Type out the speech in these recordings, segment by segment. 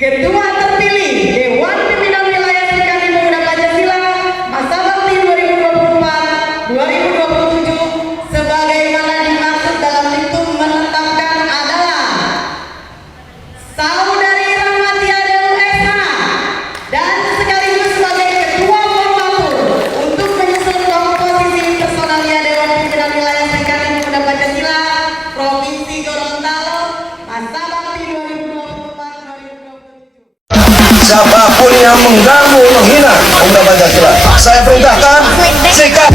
Ketua terpilih Dewan Pimpinan Wilayah Serikandi Pemuda Pancasila masa bakti 2024-2027 sebagaimana dimaksud dalam petitum menetapkan adalah Saudari Rahmatia Dewi SH dan sekaligus sebagai Ketua Formatur untuk menyusun komposisi personalia Dewan Pimpinan Wilayah Serikandi Pemuda Pancasila Provinsi Gorontalo masa bakti 2024-2027. Siapapun yang mengganggu, menghina Pemuda Pancasila, saya perintahkan sikap.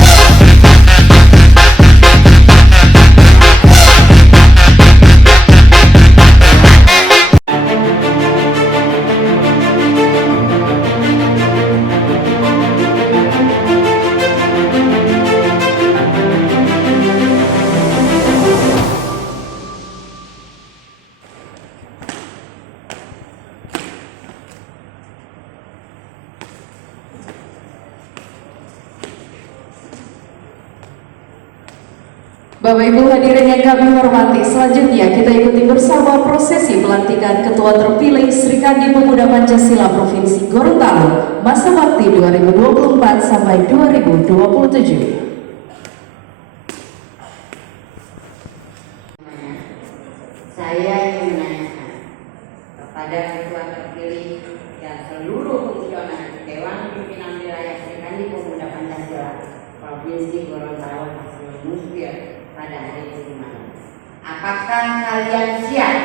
Bapak Ibu hadirin yang kami hormati, selanjutnya kita ikuti bersama prosesi pelantikan Ketua terpilih Serikandi Pemuda Pancasila Provinsi Gorontalo masa bakti 2024 sampai 2027. Saya ingin menanyakan kepada Ketua terpilih dan seluruh fungsionaris Dewan Pimpinan Wilayah Serikandi Pemuda Pancasila Provinsi Gorontalo hasil musbir pada hari ini malam. Apakah kalian siap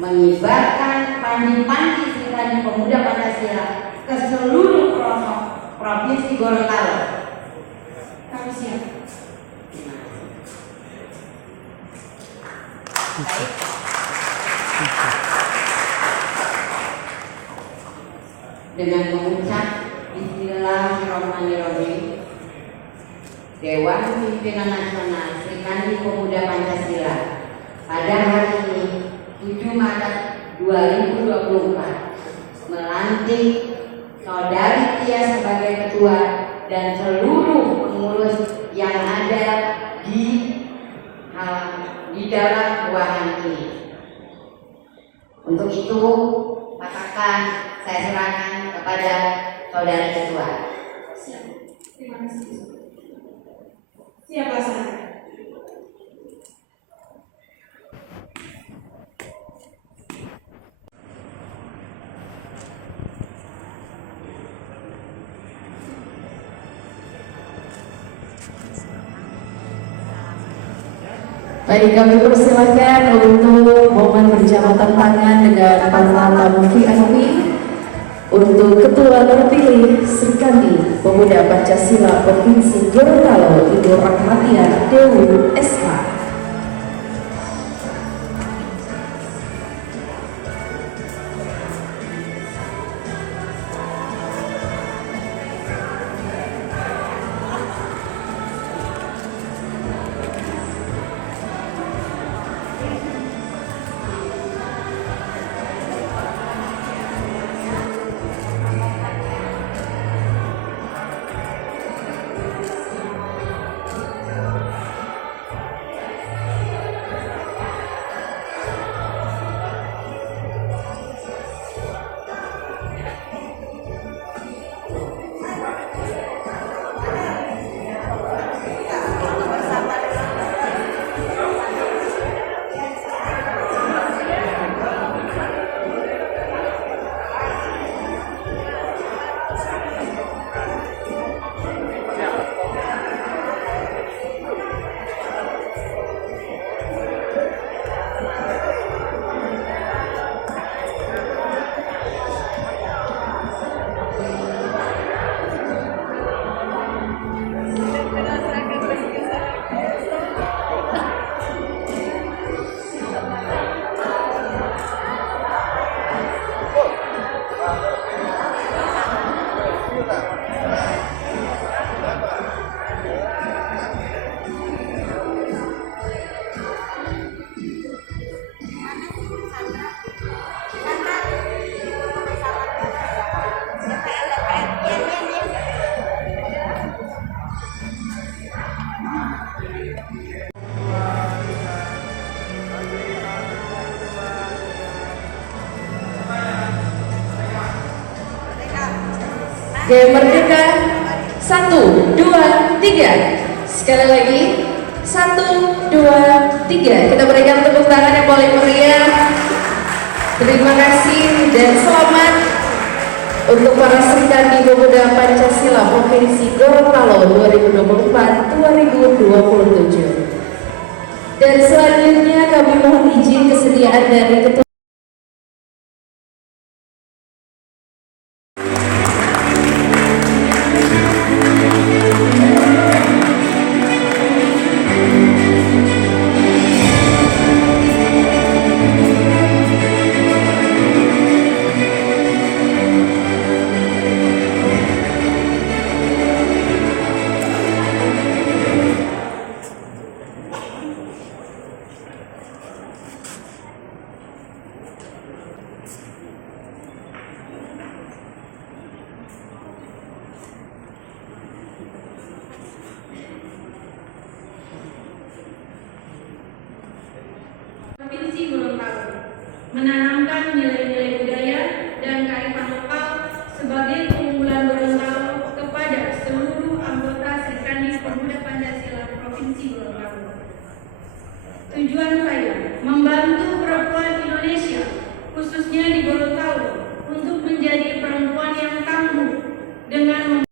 mengibarkan pandi-pandi Serikandi Pemuda Pancasila ke seluruh pelosok Provinsi Gorontalo? Kami siap. Baik. Dengan mengucap Bismillahirrahmanirrahim, Dewan Pimpinan Nasional Serikandi Pemuda Pancasila pada hari ini 7 Maret 2024 melantik Saudari Tia sebagai Ketua dan seluruh pengurus yang ada di dalam ruangan ini. Untuk itu, katakan saya serahkan kepada Saudari Ketua. Siap. Terima kasih. Siap laksanakan. Baik, kami persilahkan untuk momen berjabatan tangan dengan para tamu VIP untuk Ketua terpilih Serikandi Pemuda Pancasila Provinsi Gorontalo Ibu Rahmatia Dewi SH. Gaya Merdeka 1, 2, 3. Sekali lagi 1, 2, 3. Kita berikan tepuk tangan yang paling meriah. Terima kasih dan selamat untuk para Serikandi Pemuda Pancasila Provinsi Gorontalo 2024-2027. Dan selanjutnya kami mohon izin kesediaan dari Ketua Provinsi Gorontalo menanamkan nilai-nilai budaya dan kearifan lokal sebagai keunggulan Gorontalo kepada seluruh anggota Serikandi Pemuda Pancasila Provinsi Gorontalo. Tujuan saya membantu perempuan Indonesia, khususnya di Gorontalo, untuk menjadi perempuan yang tangguh dengan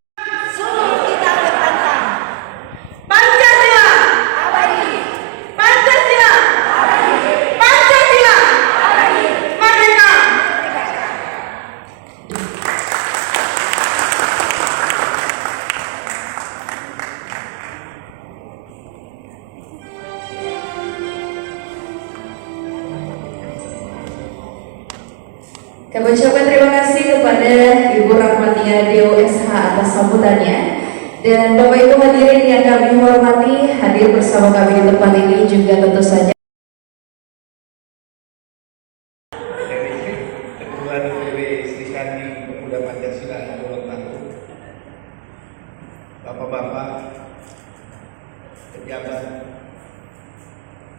Kami ucapkan terima kasih kepada Ibu Rahmatia Deo SH atas sambutannya. Dan Bapak Ibu hadirin yang kami hormati, hadir bersama kami di tempat ini juga tentu saja Ketua DPW Serikandi Pemuda Pancasila Gorontalo, Bapak-bapak, pejabat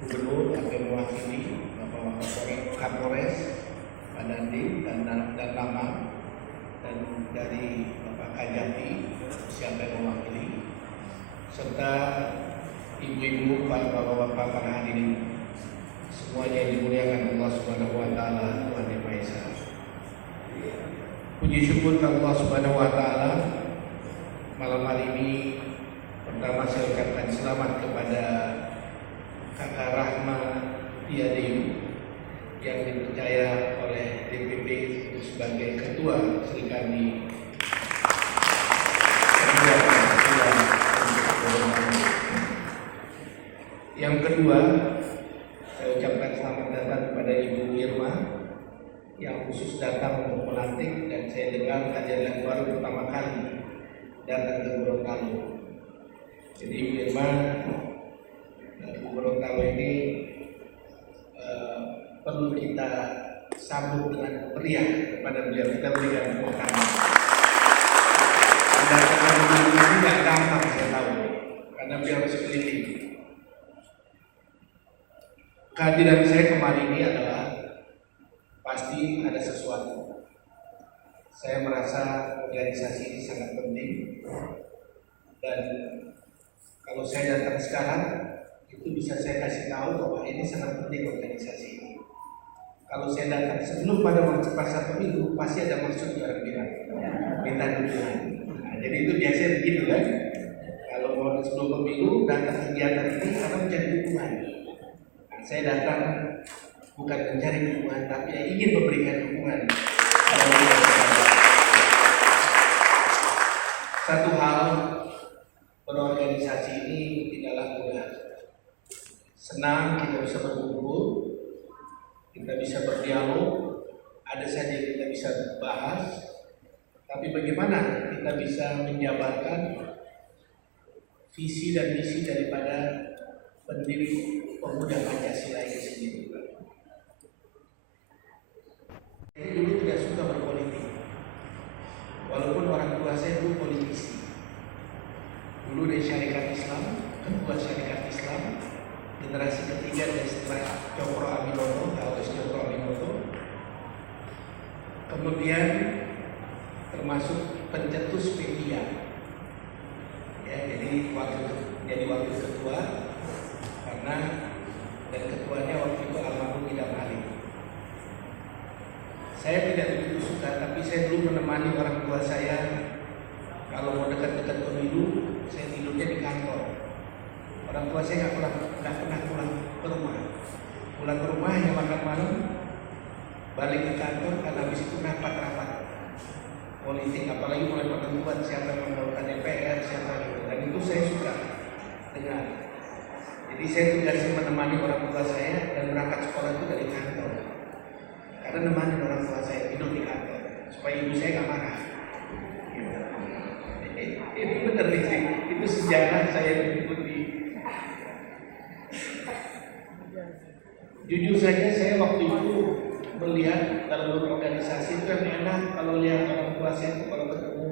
gubernur atau mewakili, Bapak Kapolres, Pak Dandim dan Lama, dan dari Bapak Kajati, siapa yang mewakili, serta ibu-ibu, bapak-bapak, para hadirin, semuanya yang dimuliakan Allah Subhanahu wa Ta'ala, Tuhan Yang Maha Esa. Puji syukur kepada Allah Subhanahu wa Ta'ala. Malam hari ini pertama saya ucapkan selamat kepada Kakak Rahma Tiadeyu yang dipercaya oleh DPP sebagai Ketua Serikandi Pemuda Pancasila. Yang kedua, saya ucapkan selamat datang kepada Ibu Irma yang khusus datang untuk melantik, dan saya dengar kalian baru pertama kali datang ke Gorontalo. Jadi Ibu Irma, Gorontalo ini perlu kita sambut dengan meriah kepada beliau. Kita berikan tepuk tangan. Dan ini tidak gampang, saya tahu, karena beliau harus keliling. Kehadiran saya kemarin ini adalah pasti ada sesuatu. Saya merasa organisasi ini sangat penting, dan kalau saya datang sekarang itu bisa saya kasih tahu bahwa ini sangat penting organisasi ini. Kalau saya datang sebelum pada masa pemilu, pasti ada maksud orang bilang minta dukungan. Nah, jadi itu biasanya begitu kan. Kalau mau sebelum pemilu datang kegiatan ini karena mencari dukungan. Nah, saya datang bukan mencari dukungan, tapi ingin memberikan dukungan. Satu hal, berorganisasi ini tidaklah mudah. Senang kita bisa berkumpul, kita bisa berdialog, ada saja yang kita bisa bahas, tapi bagaimana kita bisa menjabarkan visi dan misi daripada pendiri Pemuda Pancasila ini sendiri. Saya dulu tidak suka berpolitik, walaupun orang tua saya dulu politisi. Dulu dari Syarikat Islam, ketua Syarikat Islam, generasi ketiga dari setelah Cokro Aminoto, Taurus Cokro Aminoto. Kemudian termasuk pencetus media. Ya, jadi wakil ketua karena dan ketuanya waktu itu almarhum Idam Halim. Saya tidak begitu suka, tapi saya dulu menemani orang tua saya kalau mau dekat-dekat pemilu, saya tidurnya di kantor. Orang tua saya nggak pernah pulang ke rumah. Pulang ke rumah hanya makan malam, balik ke kantor karena habis itu rapat-rapat politik, apalagi mulai penentuan siapa yang menggaulkan DPR, siapa itu, dan itu saya suka dengar. Jadi saya tugasnya menemani orang tua saya dan berangkat sekolah itu dari kantor. Karena menemani orang tua saya tidur di kantor supaya ibu saya nggak marah. Itu benar sih, itu sejarah saya mengikuti. Jujur saja saya waktu itu melihat dalam organisasi itu yang enak kalau lihat orang tua saya itu kalau ketemu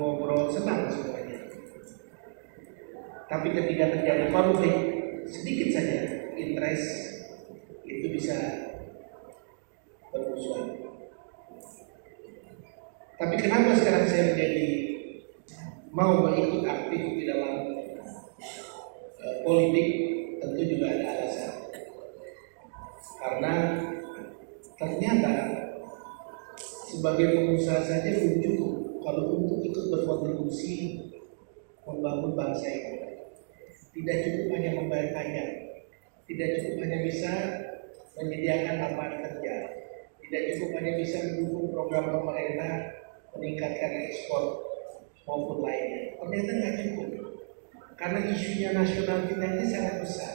ngobrol senang semuanya. Tapi ketika terjadi konflik sedikit saja interest itu bisa bermusuhan. Tapi kenapa sekarang saya menjadi mau mengikut aktif di dalam politik? Tentu juga ada alasan. Karena ternyata sebagai pengusaha saja belum cukup kalau untuk ikut berkontribusi membangun bangsa ini. Tidak cukup hanya membayar pajak, tidak cukup hanya bisa menyediakan lapangan kerja, tidak cukup hanya bisa mendukung program pemerintah meningkatkan ekspor maupun lainnya. Ternyata nggak cukup karena isunya nasional kita ini sangat besar,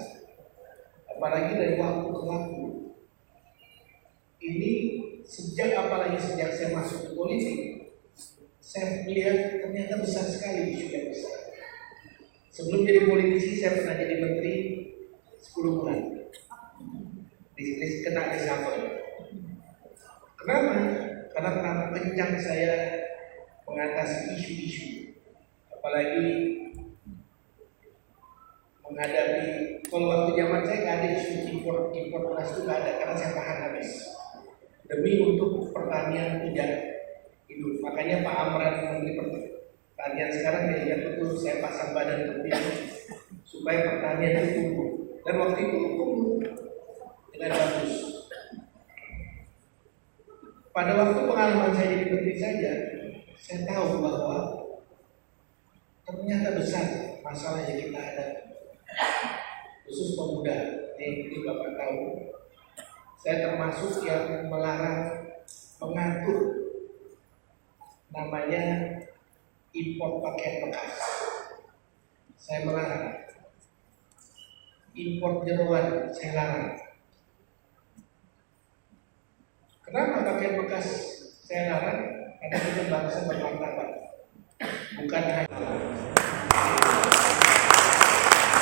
apalagi dari waktu ke waktu. Ini apalagi sejak saya masuk ke politik, saya melihat ternyata besar sekali isu yang besar. Sebelum jadi politisi, saya pernah jadi menteri 10 bulan. Kena reshuffle. Kenapa? Karena terlalu kencang saya mengatasi isu-isu. Apalagi menghadapi, kalau waktu zaman saya nggak ada isu impor beras itu nggak ada, karena saya tahan habis. Demi untuk pertanian tidak hidup. Makanya Pak Amran Menteri Pertanian sekarang dia lihat betul saya pasang badan penting supaya pertanian itu tumbuh. Dan waktu itu tumbuh dengan bagus. Pada waktu pengalaman saya jadi menteri saja, saya tahu bahwa ternyata besar masalah yang kita hadapi, khusus pemuda. Ini Bapak tahu. Saya termasuk yang melarang mengatur namanya impor pakaian bekas. Saya melarang. Impor jeroan saya larang. Kenapa pakaian bekas saya larang? Karena kita bangsa bermartabat, bukan hanya.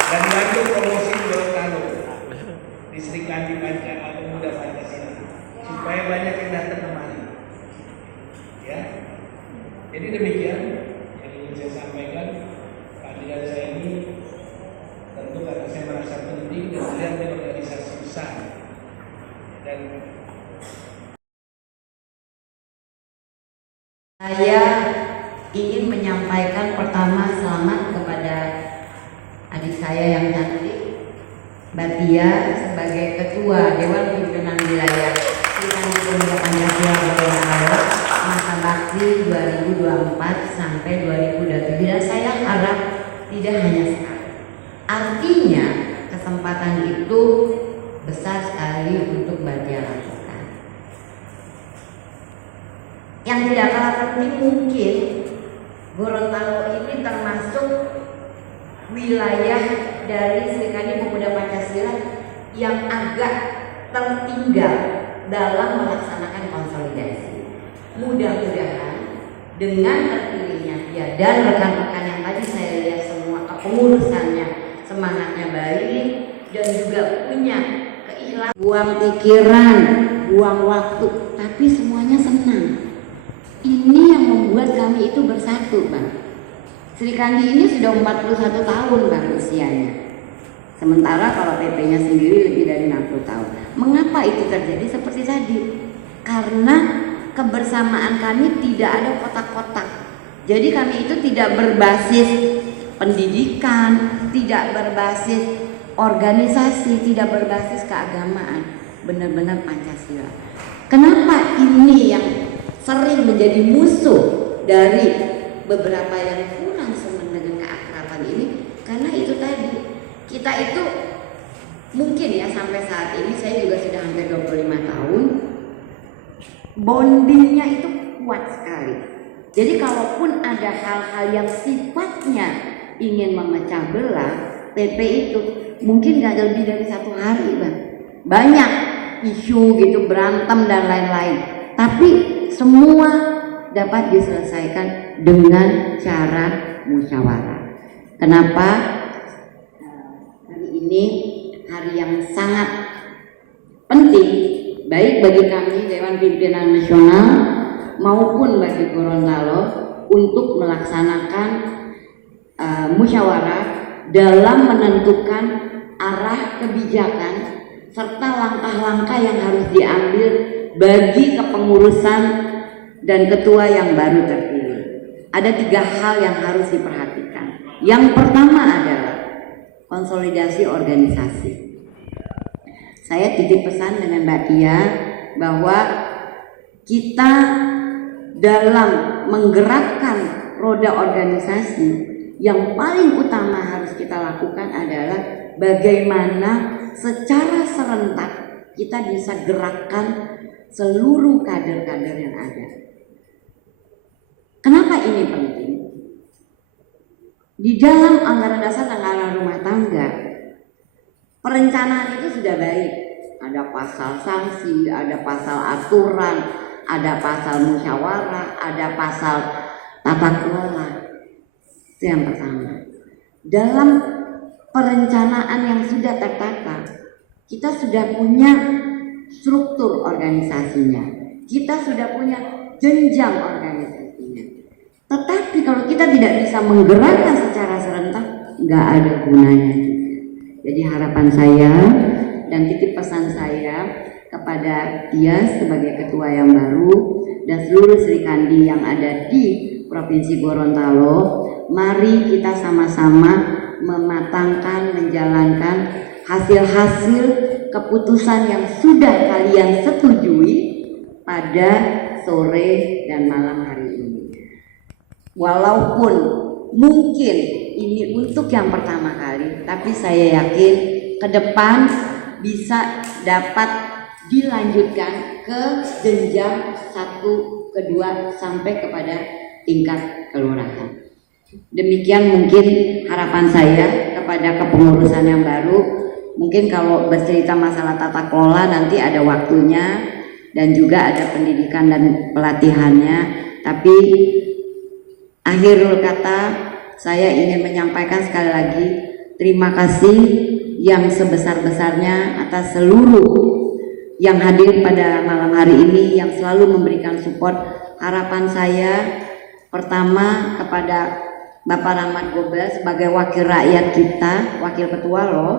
Dan lanjut promosi Gorontalo di Sri Kandi Pancasila, Pemuda Pancasila, supaya banyak yang datang kemari. Ya, jadi demikian yang ingin saya sampaikan. Kehadiran saya ini tentu karena saya merasa penting dan melihat di organisasi besar dan saya ingin menyampaikan pertama selamat kepada adik saya yang cantik, Mbak Tia, sebagai Ketua Dewan Pimpinan Wilayah Sri Kandi Pemuda Pancasila Gorontalo masa bakti 2024 sampai 2027. Dan saya harap tidak hanya sekali. Artinya kesempatan itu besar sekali untuk Mbak Tia lakukan. Yang tidak kalah penting mungkin Gorontalo ini termasuk wilayah dari Sri Kandi Pemuda Pancasila yang agak tertinggal dalam melaksanakan konsolidasi. Mudah-mudahan dengan terpilihnya dia dan rekan-rekan yang tadi saya lihat semua kepengurusannya semangatnya baik dan juga punya keikhlasan, buang pikiran, buang waktu, tapi semuanya senang. Ini yang membuat kami itu bersatu, Bang. Sri Kandi ini sudah 41 tahun Bang usianya. Sementara kalau PP-nya sendiri lebih dari 60 tahun. Mengapa itu terjadi seperti tadi? Karena kebersamaan kami tidak ada kotak-kotak. Jadi kami itu tidak berbasis pendidikan, tidak berbasis organisasi, tidak berbasis keagamaan, benar-benar Pancasila. Kenapa ini yang sering menjadi musuh dari beberapa yang kurang senang dengan keakraban ini? Karena itu tadi, kita itu mungkin ya sampai saat ini saya juga sudah hampir 25 tahun, bondingnya itu kuat sekali. Jadi kalaupun ada hal-hal yang sifatnya ingin memecah belah, PP itu mungkin gak lebih dari 1 hari Bang. Banyak isu gitu, berantem dan lain-lain, tapi semua dapat diselesaikan dengan cara musyawarah. Kenapa? Hari ini hari yang sangat penting baik bagi kami Dewan Pimpinan Nasional maupun bagi Gorontalo untuk melaksanakan musyawarah dalam menentukan arah kebijakan serta langkah-langkah yang harus diambil bagi kepengurusan dan ketua yang baru terpilih. Ada 3 hal yang harus diperhatikan. Yang pertama adalah konsolidasi organisasi. Saya titip pesan dengan Mbak Tia bahwa kita dalam menggerakkan roda organisasi yang paling utama harus kita lakukan adalah bagaimana secara serentak kita bisa gerakkan seluruh kader-kader yang ada. Kenapa ini penting? Di dalam anggaran dasar dan anggaran rumah tangga, perencanaan itu sudah baik. Ada pasal sanksi, ada pasal aturan, ada pasal musyawarah, ada pasal tata kelola. Itu yang pertama. Dalam perencanaan yang sudah tertata, kita sudah punya struktur organisasinya, kita sudah punya jenjang organisasinya. Tetapi kalau kita tidak bisa menggerakkan secara serentak, nggak ada gunanya juga. Jadi harapan saya dan titip pesan saya kepada dia sebagai ketua yang baru dan seluruh Serikandi yang ada di Provinsi Gorontalo, mari kita sama-sama mematangkan, menjalankan hasil-hasil keputusan yang sudah kalian setujui pada sore dan malam hari ini. Walaupun mungkin ini untuk yang pertama kali, tapi saya yakin ke depan bisa dapat dilanjutkan ke jenjang 1, kedua sampai kepada tingkat kelurahan. Demikian mungkin harapan saya kepada kepengurusan yang baru. Mungkin kalau bercerita masalah tata kelola nanti ada waktunya dan juga ada pendidikan dan pelatihannya. Tapi akhirul kata saya ingin menyampaikan sekali lagi terima kasih yang sebesar-besarnya atas seluruh yang hadir pada malam hari ini yang selalu memberikan support. Harapan saya pertama kepada Bapak Rahmat Gobel sebagai wakil rakyat kita, wakil ketua loh.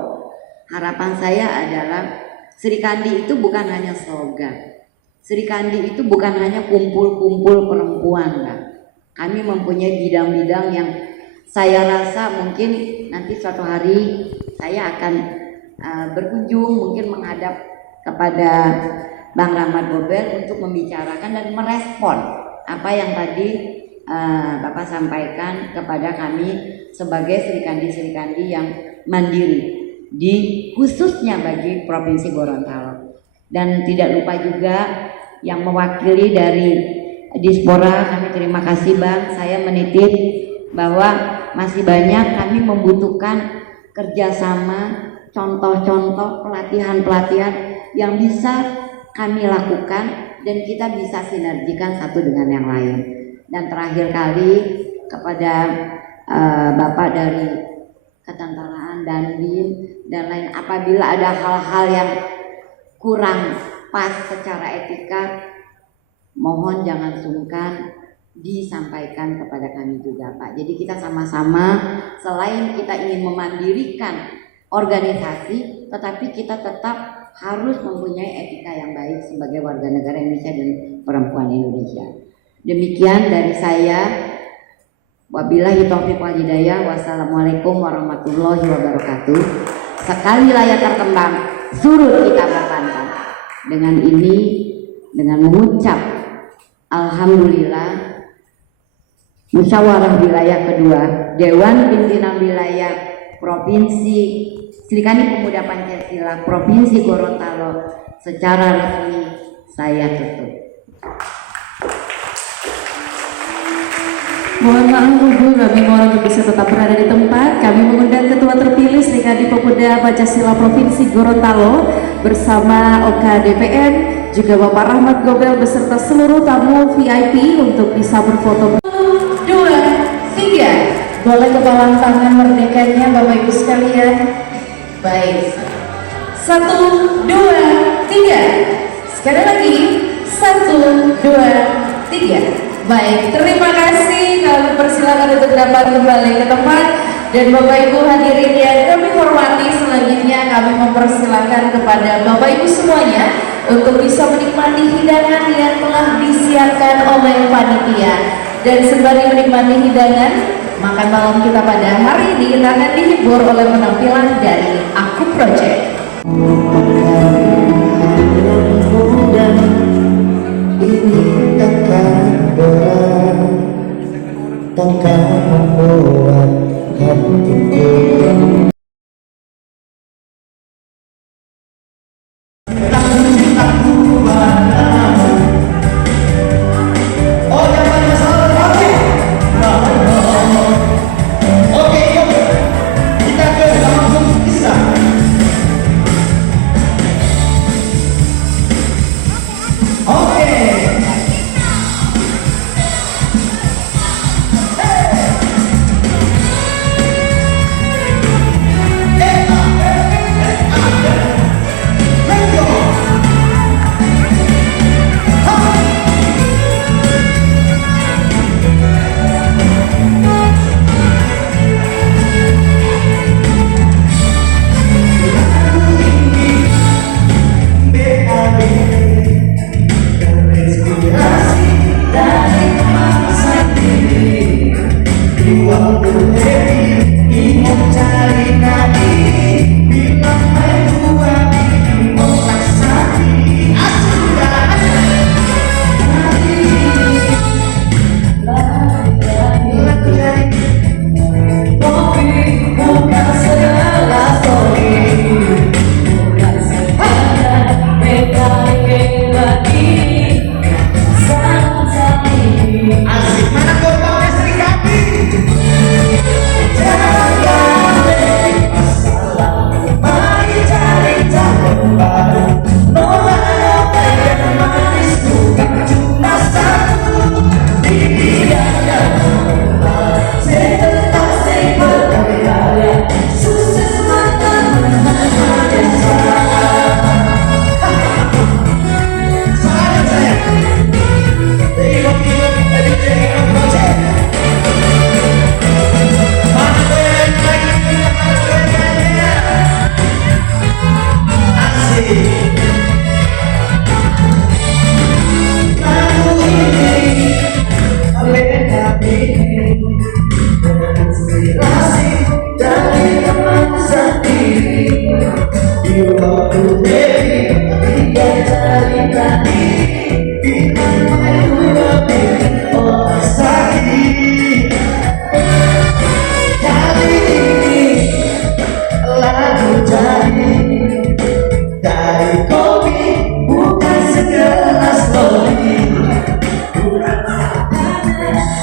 Harapan saya adalah Serikandi itu bukan hanya slogan. Serikandi itu bukan hanya kumpul-kumpul perempuan, Kak. Kami mempunyai bidang-bidang yang saya rasa mungkin nanti suatu hari saya akan berkunjung, mungkin menghadap kepada Bang Rahmat Gobel untuk membicarakan dan merespon apa yang tadi Bapak sampaikan kepada kami sebagai Serikandi-Serikandi yang mandiri di khususnya bagi Provinsi Gorontalo. Dan tidak lupa juga yang mewakili dari Dispora, kami terima kasih Bang. Saya menitip bahwa masih banyak kami membutuhkan kerjasama, contoh-contoh pelatihan-pelatihan yang bisa kami lakukan dan kita bisa sinergikan satu dengan yang lain. Dan terakhir kali kepada Bapak dari Ketentaraan Dandim dan lain, apabila ada hal-hal yang kurang pas secara etika, mohon jangan sungkan disampaikan kepada kami juga Pak. Jadi kita sama-sama selain kita ingin memandirikan organisasi, tetapi kita tetap harus mempunyai etika yang baik sebagai warga negara Indonesia dan perempuan Indonesia. Demikian dari saya. Wabillahi taufiq wal hidayah. Wassalamualaikum warahmatullahi wabarakatuh. Sekali layar terkembang, surut kita berpantang. Dengan ini, dengan mengucap alhamdulillah, musyawarah wilayah kedua Dewan Pimpinan Wilayah Provinsi Serikandi Pemuda Pancasila Provinsi Gorontalo secara resmi saya tutup. Mohon maaf Ibu, kami mohon untuk bisa tetap berada di tempat. Kami mengundang Ketua terpilih Serikandi Pemuda Pancasila Provinsi Gorontalo bersama OKDPN, juga Bapak Rahmat Gobel beserta seluruh tamu VIP untuk bisa berfoto. 2, 3, boleh kebawan tangan merdekanya Bapak Ibu sekalian. Baik. 1, 2, 3. Sekali lagi. 1, 2, 3. Baik, terima kasih. Kami persilakan untuk dapat kembali ke tempat. Dan Bapak Ibu hadirin yang kami hormati, selanjutnya kami mempersilakan kepada Bapak Ibu semuanya untuk bisa menikmati hidangan yang telah disiapkan oleh panitia. Dan sembari menikmati hidangan, makan malam kita pada hari ini kita akan dihibur oleh penampilan dari Aku Project. Takkan membuat hatiku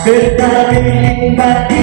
Betapa